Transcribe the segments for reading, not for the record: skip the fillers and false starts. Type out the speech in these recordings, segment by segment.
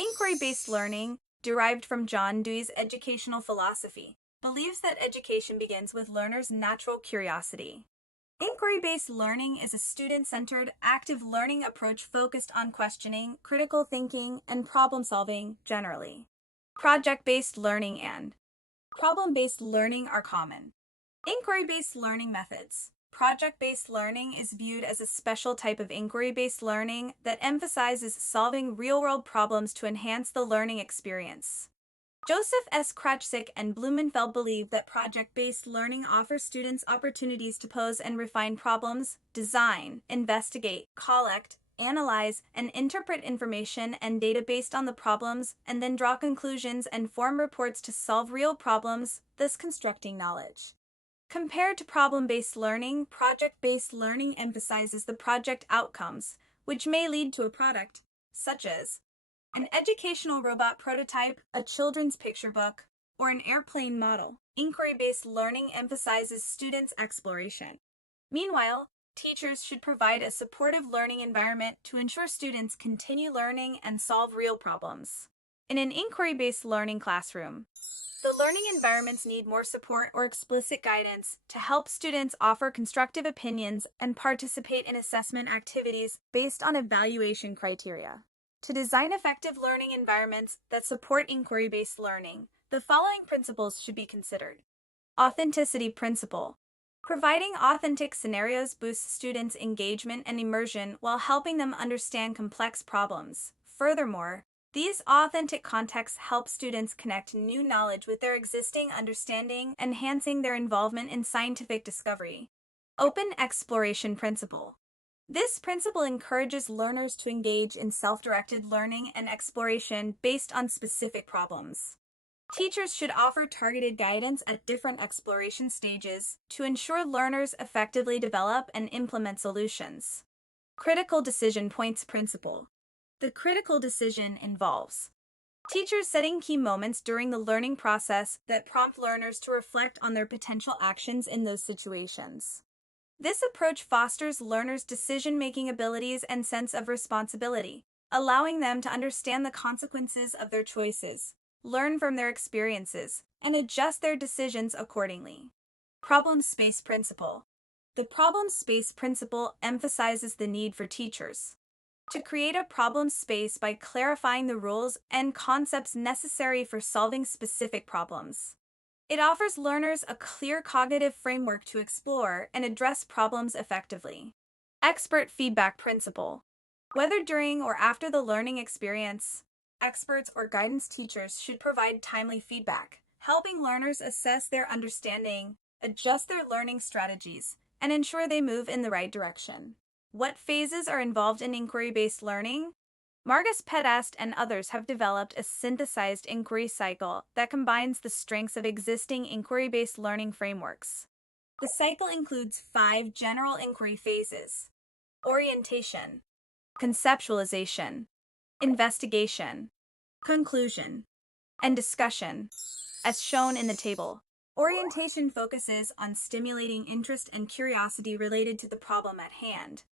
Inquiry-based learning, derived from John Dewey's educational philosophy, believes that education begins with learners' natural curiosity. Inquiry-based learning is a student-centered, active learning approach focused on questioning, critical thinking, and problem-solving generally. Project-based learning and problem-based learning are common. Inquiry-based learning methods. Project-based learning is viewed as a special type of inquiry-based learning that emphasizes solving real-world problems to enhance the learning experience. Joseph S. Krachzik and Blumenfeld believe that project-based learning offers students opportunities to pose and refine problems, design, investigate, collect, analyze, and interpret information and data based on the problems, and then draw conclusions and form reports to solve real problems, thus constructing knowledge. Compared to problem-based learning, project-based learning emphasizes the project outcomes, which may lead to a product, such as an educational robot prototype, a children's picture book, or an airplane model. Inquiry-based learning emphasizes students' exploration. Meanwhile, teachers should provide a supportive learning environment to ensure students continue learning and solve real problems. In an inquiry-based learning classroom, the learning environments need more support or explicit guidance to help students offer constructive opinions and participate in assessment activities based on evaluation criteria. To design effective learning environments that support inquiry-based learning, the following principles should be considered. Authenticity principle. Providing authentic scenarios boosts students' engagement and immersion while helping them understand complex problems. Furthermore, these authentic contexts help students connect new knowledge with their existing understanding, enhancing their involvement in scientific discovery. Open exploration principle. This principle encourages learners to engage in self-directed learning and exploration based on specific problems. Teachers should offer targeted guidance at different exploration stages to ensure learners effectively develop and implement solutions. Critical decision points principle. The critical decision involves teachers setting key moments during the learning process that prompt learners to reflect on their potential actions in those situations. This approach fosters learners' decision-making abilities and sense of responsibility, allowing them to understand the consequences of their choices, learn from their experiences, and adjust their decisions accordingly. Problem space principle. The problem space principle emphasizes the need for teachers to create a problem space by clarifying the rules and concepts necessary for solving specific problems. It offers learners a clear cognitive framework to explore and address problems effectively. Expert feedback principle. Whether during or after the learning experience, experts or guidance teachers should provide timely feedback, helping learners assess their understanding, adjust their learning strategies, and ensure they move in the right direction. What phases are involved in inquiry-based learning? Margus Pedast and others have developed a synthesized inquiry cycle that combines the strengths of existing inquiry-based learning frameworks. The cycle includes 5 general inquiry phases: orientation, conceptualization, investigation, conclusion, and discussion, as shown in the table. Orientation focuses on stimulating interest and curiosity related to the problem at hand.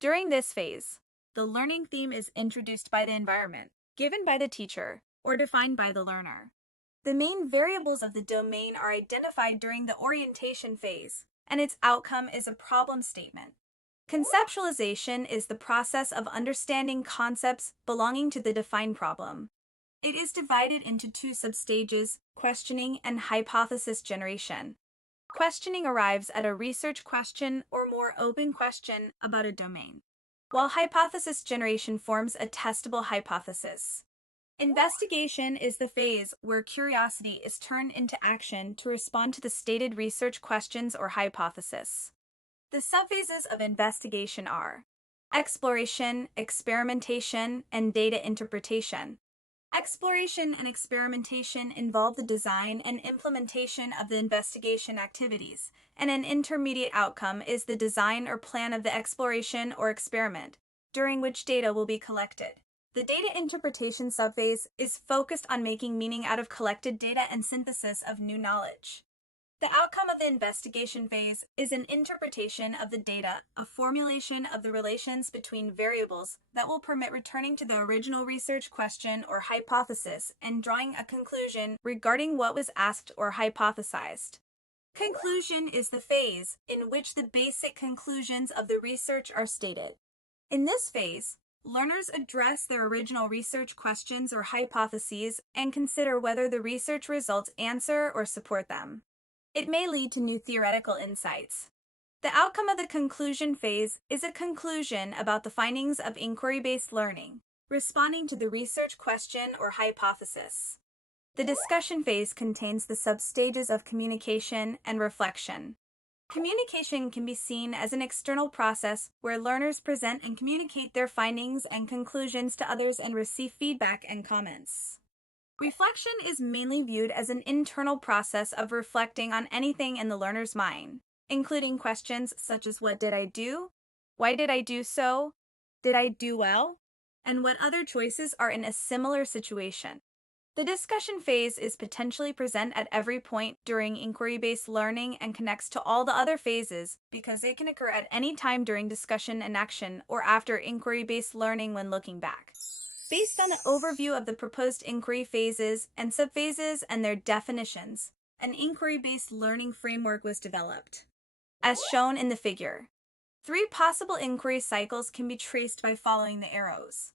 During this phase, the learning theme is introduced by the environment, given by the teacher, or defined by the learner. The main variables of the domain are identified during the orientation phase, and its outcome is a problem statement. Conceptualization is the process of understanding concepts belonging to the defined problem. It is divided into 2 substages: questioning and hypothesis generation. Questioning arrives at a research question or more open question about a domain, while hypothesis generation forms a testable hypothesis. Investigation is the phase where curiosity is turned into action to respond to the stated research questions or hypothesis. The subphases of investigation are exploration, experimentation, and data interpretation. Exploration and experimentation involve the design and implementation of the investigation activities, and an intermediate outcome is the design or plan of the exploration or experiment, during which data will be collected. The data interpretation subphase is focused on making meaning out of collected data and synthesis of new knowledge. The outcome of the investigation phase is an interpretation of the data, a formulation of the relations between variables that will permit returning to the original research question or hypothesis and drawing a conclusion regarding what was asked or hypothesized. Conclusion is the phase in which the basic conclusions of the research are stated. In this phase, learners address their original research questions or hypotheses and consider whether the research results answer or support them. It may lead to new theoretical insights. The outcome of the conclusion phase is a conclusion about the findings of inquiry-based learning, responding to the research question or hypothesis. The discussion phase contains the substages of communication and reflection. Communication can be seen as an external process where learners present and communicate their findings and conclusions to others and receive feedback and comments. Reflection is mainly viewed as an internal process of reflecting on anything in the learner's mind, including questions such as what did I do, why did I do so, did I do well, and what other choices are in a similar situation. The discussion phase is potentially present at every point during inquiry-based learning and connects to all the other phases because they can occur at any time during discussion and action or after inquiry-based learning when looking back. Based on an overview of the proposed inquiry phases and subphases and their definitions, an inquiry-based learning framework was developed. As shown in the figure, 3 possible inquiry cycles can be traced by following the arrows.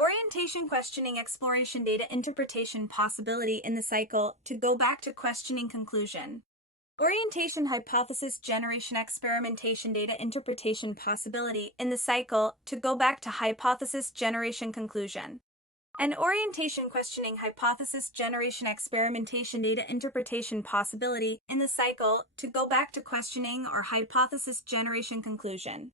Orientation, questioning, exploration, data, interpretation, possibility in the cycle to go back to questioning, conclusion. Orientation, hypothesis, generation, experimentation, data, interpretation, possibility in the cycle to go back to hypothesis, generation, conclusion. And orientation, questioning, hypothesis, generation, experimentation, data, interpretation, possibility in the cycle to go back to questioning or hypothesis, generation, conclusion.